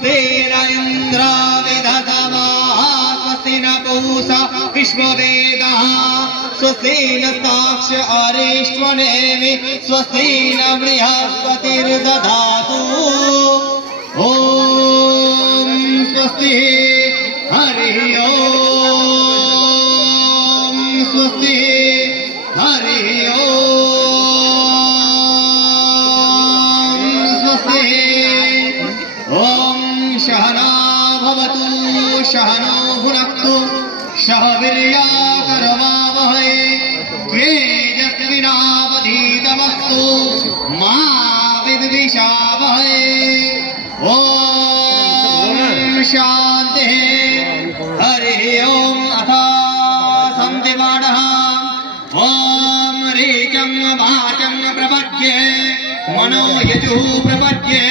स्वस्तेन इन्द्रो विदधातमः स्वस्ति न पूषा विश्ववेदाः स्वस्तेन साक्ष्य अरिष्टनेमि स्वस्ति न बृहस्पतिर्दधातु ॐ स्वस्ति हरि ओम स्वस्ति हरि ओम स्वस्ति ओम सहना भवतु सहनो भुनक्तु सह वीर्यकरवावहै तेजस्विनावधीतमस्तु मा विद्विषावहै ओम शांति हरि ओम अथ संतिमानः ओम ऋचं वाचं प्रपद्ये मनो यजुः प्रपद्ये